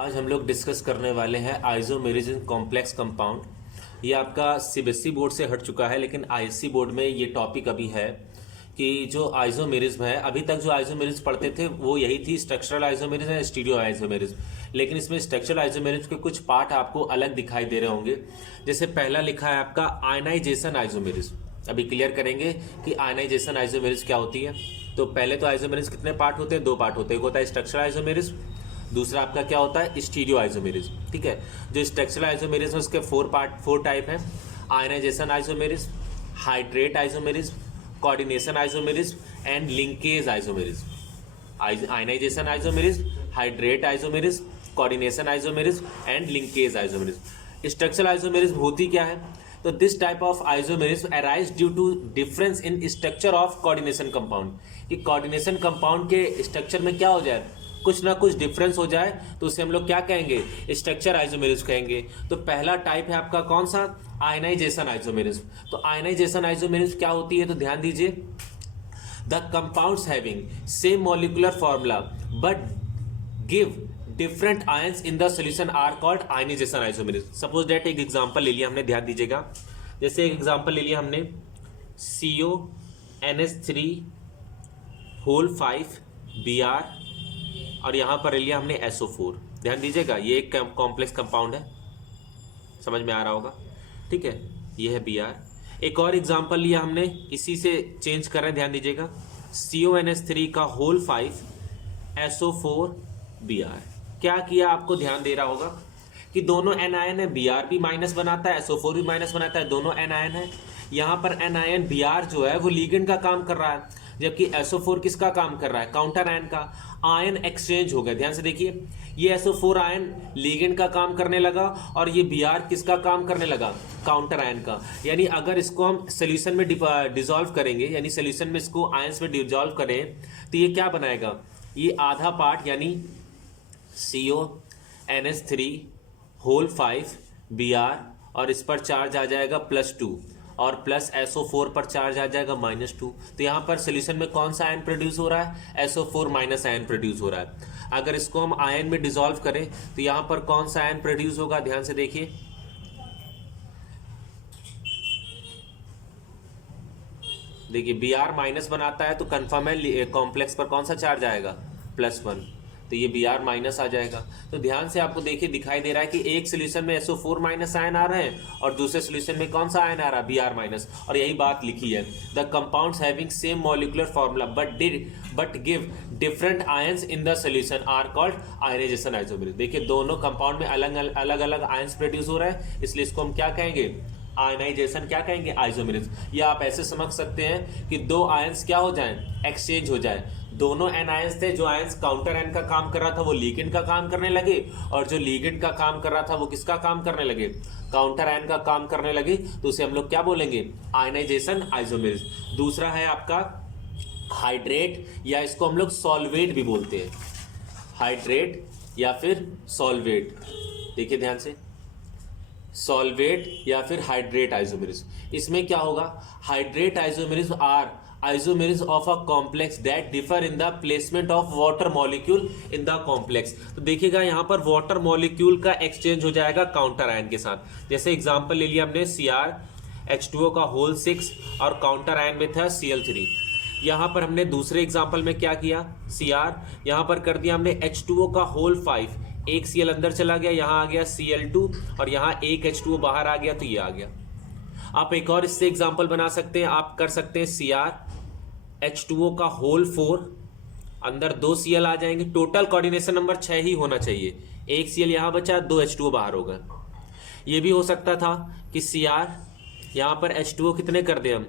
आज हम लोग डिस्कस करने वाले हैं आइसोमेरिज्म कॉम्प्लेक्स कंपाउंड। ये आपका सीबीएसई बोर्ड से हट चुका है, लेकिन आईएससी बोर्ड में ये टॉपिक अभी है कि जो आइसोमेरिज्म है, अभी तक जो आइसोमेरिज्म पढ़ते थे वो यही थी स्ट्रक्चरल आइसोमेरिज्म या स्टीरियो आइसोमेरिज्म। लेकिन इसमें स्ट्रक्चरल आइसोमेरिज्म के कुछ पार्ट आपको अलग दिखाई दे रहे होंगे। जैसे पहला लिखा है आपका आयनाइजेशन आइसोमेरिज्म। अभी क्लियर करेंगे कि आयनाइजेशन आइसोमेरिज्म क्या होती है। तो पहले तो आइसोमेरिज्म कितने पार्ट होते हैं? दो पार्ट होते हैं। एक होता है स्ट्रक्चरल आइसोमेरिज्म, दूसरा आपका क्या होता है स्टीरियो आइसोमेरिज्म। ठीक है, जो स्ट्रक्चरल आइसोमेरिज्म उसके फोर टाइप हैं। Ionization isomerism, hydrate isomerism, coordination isomerism and linkage isomerism. Ionization isomerism, hydrate isomerism, coordination isomerism and linkage isomerism. Structural isomerism होती क्या है? तो this type of isomerism arise due to difference in structure of coordination compound. कि coordination compound के structure में क्या हो जाए, कुछ ना कुछ डिफरेंस हो जाए, तो उसे हम लोग क्या कहेंगे? स्ट्रक्चर आइसोमेरिज्म कहेंगे। तो पहला टाइप है आपका कौन सा? Ionization isomerism. तो आयनाइजेशन आइसोमेरिज्म क्या होती है? तो ध्यान दीजिए, the compounds having same molecular formula but give different ions in the solution are called ionization isomerism. Suppose that एक एग्जांपल ले लिया हमने, ध्यान दीजिएगा। जैसे एक एग्जांपल ले लिया हमने CONH3 होल 5 Br और यहां पर ले लिया हमने SO4। ध्यान दीजिएगा, ये एक कॉम्प्लेक्स कंपाउंड है, समझ में आ रहा होगा। ठीक है, ये है Br। एक और एग्जांपल लिया हमने, इसी से चेंज कर रहे हैं, ध्यान दीजिएगा। CONH3 का होल 5 SO4 Br। क्या किया, आपको ध्यान दे रहा होगा कि दोनों एनायन है। Br भी माइनस बनाता है, SO4 भी माइनस बनाता है, दोनों एनायन है। यहाँ पर एनायन Br जो है वो लिगेंड का काम कर रहा है, जबकि SO4 किसका काम कर रहा है? काउंटर आयन का। आयन एक्सचेंज हो गया। ध्यान से देखिए, ये SO4 आयन लिगेंड का काम करने लगा और ये Br किसका काम करने लगा? काउंटर आयन का। यानी अगर इसको हम सोल्यूशन में डिसॉल्व करेंगे, यानी सोल्यूशन में इसको आयंस में डिसॉल्व करें, तो ये क्या बनाएगा? ये आधा पार्ट यानी CONH3 होल 5 Br और इस पर चार्ज आ जाएगा +2 और प्लस SO4 पर चार्ज आ जाएगा -2। तो यहाँ पर सोल्यूशन में कौन सा आयन प्रोड्यूस हो रहा है? SO4 माइनस आयन प्रोड्यूस हो रहा है। अगर इसको हम आयन में डिसॉल्व करें तो यहाँ पर कौन सा आयन प्रोड्यूस होगा? ध्यान से देखिए, Br माइनस बनाता है तो कन्फर्म है कॉम्प्लेक्स पर कौन सा चार्ज आएगा? +1। तो ये Br माइनस आ जाएगा। तो ध्यान से आपको देखिए, दिखाई दे रहा है कि एक सोल्यूशन में SO4 माइनस आयन आ रहे हैं और दूसरे सोल्यूशन में कौन सा आयन आ रहा है? Br minus. और यही बात लिखी है, the compounds having same molecular formula but give different ions in the solution are called ionization isomerism. देखिए, दोनों कंपाउंड में अलग अलग आयंस प्रोड्यूस हो रहा है, इसलिए इसको हम क्या कहेंगे? आयनाइजेशन क्या कहेंगे? आइसोमेरिज्म। या आप ऐसे समझ सकते हैं कि दो आयंस क्या हो जाएं? एक्सचेंज हो जाए। दोनों एनायंस थे, जो आयंस काउंटर आयन का काम कर रहा था वो लिगेंड का काम करने लगे, और जो लिगेंड का काम कर रहा था वो किसका काम करने लगे? काउंटर आयन का काम करने लगे। तो उसे हम लोग क्या बोलेंगे? Ionization isomerism. दूसरा है आपका हाइड्रेट, या इसको हम लोग सॉल्वेट भी बोलते हैं, हाइड्रेट या फिर सॉल्वेट। देखिए ध्यान से, सॉल्वेट या फिर हाइड्रेट आइसोमेरिज्म। इसमें क्या होगा? Hydrate isomerism are isomerism of a complex that differ in the placement of water molecule in the complex. तो देखिएगा, यहाँ पर वाटर मॉलिक्यूल का एक्सचेंज हो जाएगा काउंटर आयन के साथ। जैसे एग्जांपल ले लिया हमने CrH2O का होल 6 और काउंटर आयन में था Cl3। यहाँ पर हमने दूसरे एग्जांपल में क्या किया? Cr यहाँ पर कर दिया हमने H2O का होल 5, एक Cl अंदर चला गया, यहाँ आ गया Cl2 और यहाँ एक H2O बाहर आ गया, तो ये आ गया। आप एक और इससे एग्जांपल बना सकते हैं, आप कर सकते हैं CrH2O का होल 4, अंदर 2 Cl आ जाएंगे। टोटल कोऑर्डिनेशन नंबर 6 ही होना चाहिए। एक Cl यहाँ बचा, 2 H2O बाहर होगा। ये भी हो सकता था कि Cr यहाँ पर H2O कितने कर दें हम?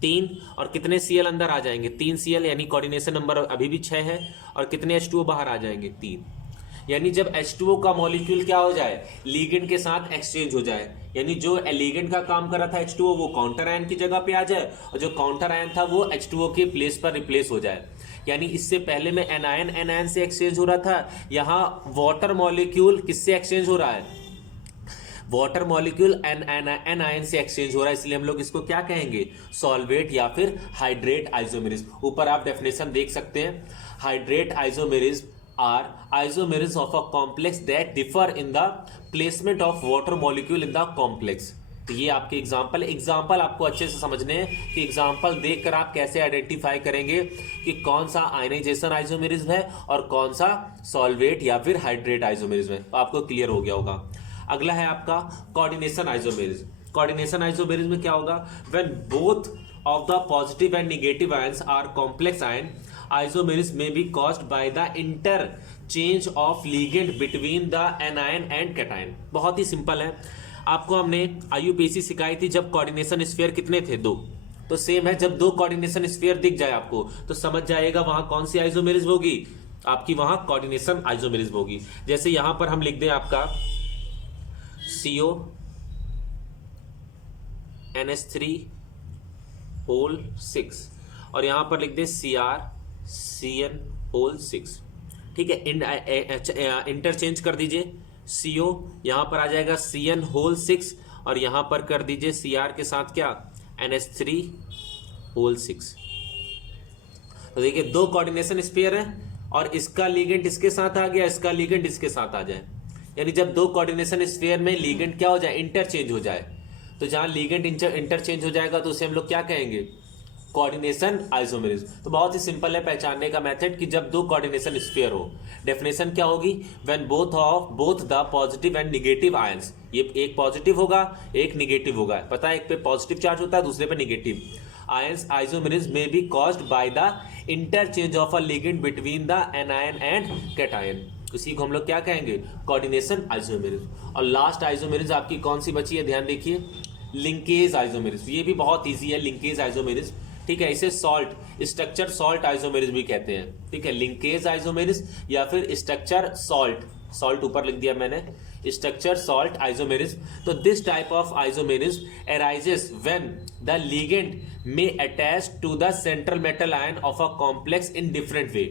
3, और कितने Cl अंदर आ जाएंगे? 3 Cl, यानी कोऑर्डिनेशन नंबर अभी भी 6 है, और कितने H2O बाहर आ जाएंगे? 3। यानी जब H2O का मॉलिक्यूल क्या हो जाए? लिगेंड के साथ एक्सचेंज हो जाए, यानी जो लिगेंड का काम कर रहा था H2O वो काउंटर आयन की जगह पे आ जाए, और जो काउंटर आयन था वो H2O के प्लेस पर रिप्लेस हो जाए। यानी इससे पहले में एनायन एनायन से एक्सचेंज हो रहा था, यहाँ वाटर मॉलिक्यूल किससे एक्सचेंज हो रहा है? वाटर मॉलिक्यूल एन आयन से एक्सचेंज हो रहा है, इसलिए हम लोग इसको क्या कहेंगे? सॉल्वेट या फिर हाइड्रेट आइसोमेरिज्म। ऊपर आप डेफिनेशन देख सकते हैं। Hydrate isomerism are isomerism of a complex that differ in the placement of water molecule in the complex. तो ये आपके एग्जाम्पल आपको अच्छे से समझने हैं कि एग्जाम्पल देखकर आप कैसे आइडेंटिफाई करेंगे कि कौन सा आयनाइजेशन आइसोमेरिज्म है और कौन सा सॉल्वेट या फिर हाइड्रेट आइसोमेरिज्म है। तो आपको क्लियर हो गया होगा। अगला है आपका कोऑर्डिनेशन आइसोमेरिज्म। कोऑर्डिनेशन आइसोमेरिज्म में क्या होगा? When both of the positive and negative ions are complex ion, isomerism may be caused by the interchange of ligand between the anion and cation। बहुत ही सिंपल है। आपको हमने IUPAC सिखाई थी जब कोऑर्डिनेशन स्फीयर कितने थे? 2। तो सेम है, जब 2 कोऑर्डिनेशन स्फीयर दिख जाए आपको तो समझ जाएगा वहां कौन सी आइसोमेरिज्म होगी, आपकी वहां कोऑर्डिनेशन आइसोमेरिज्म होगी। जैसे यहां पर हम लिख दें आपका CO NH3 होल 6 और यहां पर लिख दें CR CN होल 6। ठीक है, इंटरचेंज कर दीजिए। CO यहां पर आ जाएगा CN होल 6 और यहां पर कर दीजिए CR के साथ क्या? NH3 whole 6। तो देखिए 2 कोऑर्डिनेशन स्फीयर है और इसका लिगेंड इसके साथ आ गया, इसका लिगेंड इसके साथ आ जाए। यानी जब 2 कोऑर्डिनेशन स्फीयर में लिगेंड क्या हो जाए? इंटरचेंज हो जाए। तो जहां लिगेंड इंटरचेंज हो जाएगा तो उसे हम लोग क्या कहेंगे? Coordination isomerism. तो बहुत ही सिंपल है पहचानने का मेथड कि जब 2 कोऑर्डिनेशन स्फीयर हो, डेफिनेशन क्या होगी? When both the positive and negative ions, ये एक पॉजिटिव होगा एक नेगेटिव होगा, पता है एक पे पॉजिटिव चार्ज होता है दूसरे पे नेगेटिव। आयंस आइसोमेरिज्म में B caused by the interchange of a ligand between the anion and cation. उसी को हम लोग क्या कहेंगे? Coordination isomerism. और लास्ट आइसोमेरिज्म आपकी कौन सी बची है? ध्यान देखिए, लिंकेज आइसोमेरिज्म। ये भी बहुत ईजी है, लिंकेज आइसोमेरिज्म। ठीक है, इसे सॉल्ट स्ट्रक्चर सॉल्ट आइसोमेरिज्म भी कहते हैं। ठीक है, लिंकेज आइसोमेरिज्म या फिर स्ट्रक्चर सॉल्ट ऊपर लिख दिया मैंने, स्ट्रक्चर सॉल्ट आइसोमेरिज्म। तो this type of isomerism arises when the ligand may attach to the central metal ion of a complex in different way.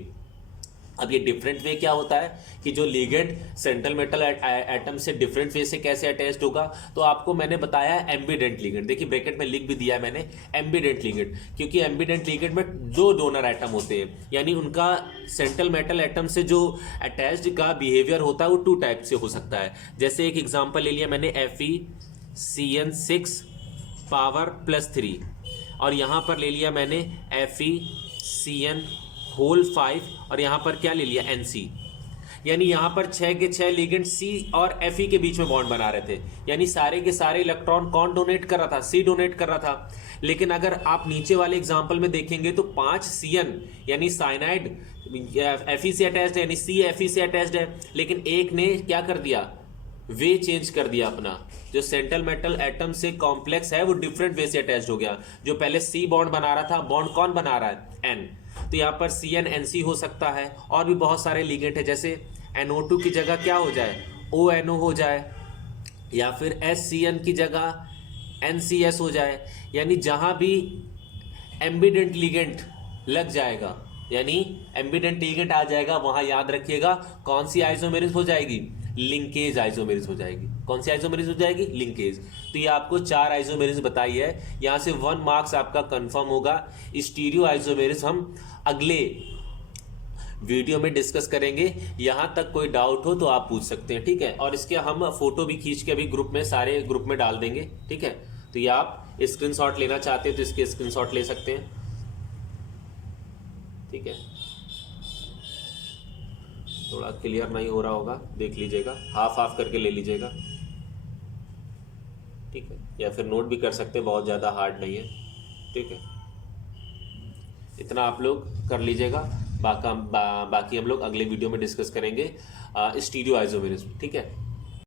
अब ये डिफरेंट वे क्या होता है कि जो लिगेंड सेंट्रल मेटल एटम से डिफरेंट वे से कैसे अटैच्ड होगा? तो आपको मैंने बताया एम्बिडेंट लिगेंड। देखिए ब्रैकेट में लिख भी दिया है मैंने एम्बिडेंट लिगेंड, क्योंकि एम्बिडेंट लिगेंड में जो डोनर एटम होते हैं यानी उनका सेंट्रल मेटल एटम से जो अटैच्ड का बिहेवियर होता है वो 2 टाइप से हो सकता है। जैसे एक एग्जाम्पल ले लिया मैंने FeCN6 पावर +3 और यहाँ पर ले लिया मैंने FeCN होल 5 और यहां पर क्या ले लिया? NC। यानी यहां पर 6 के 6 लिगेंड C और Fe के बीच में बॉन्ड बना रहे थे। यानी सारे के सारे इलेक्ट्रॉन कौन डोनेट कर रहा था? C डोनेट कर रहा था। लेकिन अगर आप नीचे वाले एग्जांपल में देखेंगे तो 5 CN यानी साइनाइड Fe से अटैच्ड है, यानी C Fe से अटैच्ड है, लेकिन एक ने क्या कर दिया? वे चेंज कर दिया अपना। जो सेंट्रल मेटल एटम से कॉम्प्लेक्स है वो डिफरेंट वे से अटैच्ड हो गया। जो पहले C बॉन्ड बना रहा था, बॉन्ड कौन बना रहा है? N। तो यहाँ पर CN-NC हो सकता है और भी बहुत सारे लिगेंड है, जैसे NO2 की जगह क्या हो जाए? ONO हो जाए, या फिर SCN की जगह NCS हो जाए। यानी जहां भी एम्बिडेंट लिगेंड लग जाएगा यानी एम्बिडेंट लिगेंड आ जाएगा वहां याद रखिएगा कौन सी आइसोमेरिज्म हो जाएगी? लिंकेज आइसोमेरिज्म हो जाएगी। कौन सी आइसोमेरिज्म हो जाएगी? लिंकेज। तो ये आपको 4 आइसोमेरिज्म बताई है, यहां से 1 मार्क्स आपका कंफर्म होगा। स्टीरियो आइसोमेरिज्म हम अगले वीडियो में डिस्कस करेंगे। यहां तक कोई डाउट हो तो आप पूछ सकते हैं, ठीक है। और इसके हम फोटो भी खींच के अभी ग्रुप में सारे ग्रुप में डाल देंगे, ठीक है। तो ये आप स्क्रीनशॉट लेना चाहते हैं तो इसके स्क्रीनशॉट ले सकते हैं, ठीक है। थोड़ा क्लियर नहीं हो रहा होगा, देख लीजिएगा, हाफ करके ले लीजिएगा, ठीक है। या फिर नोट भी कर सकते हैं, बहुत ज़्यादा हार्ड नहीं है, ठीक है। इतना आप लोग कर लीजिएगा, बाकी हम लोग अगले वीडियो में डिस्कस करेंगे स्टीरियो आइसोमेरिज्म, ठीक है।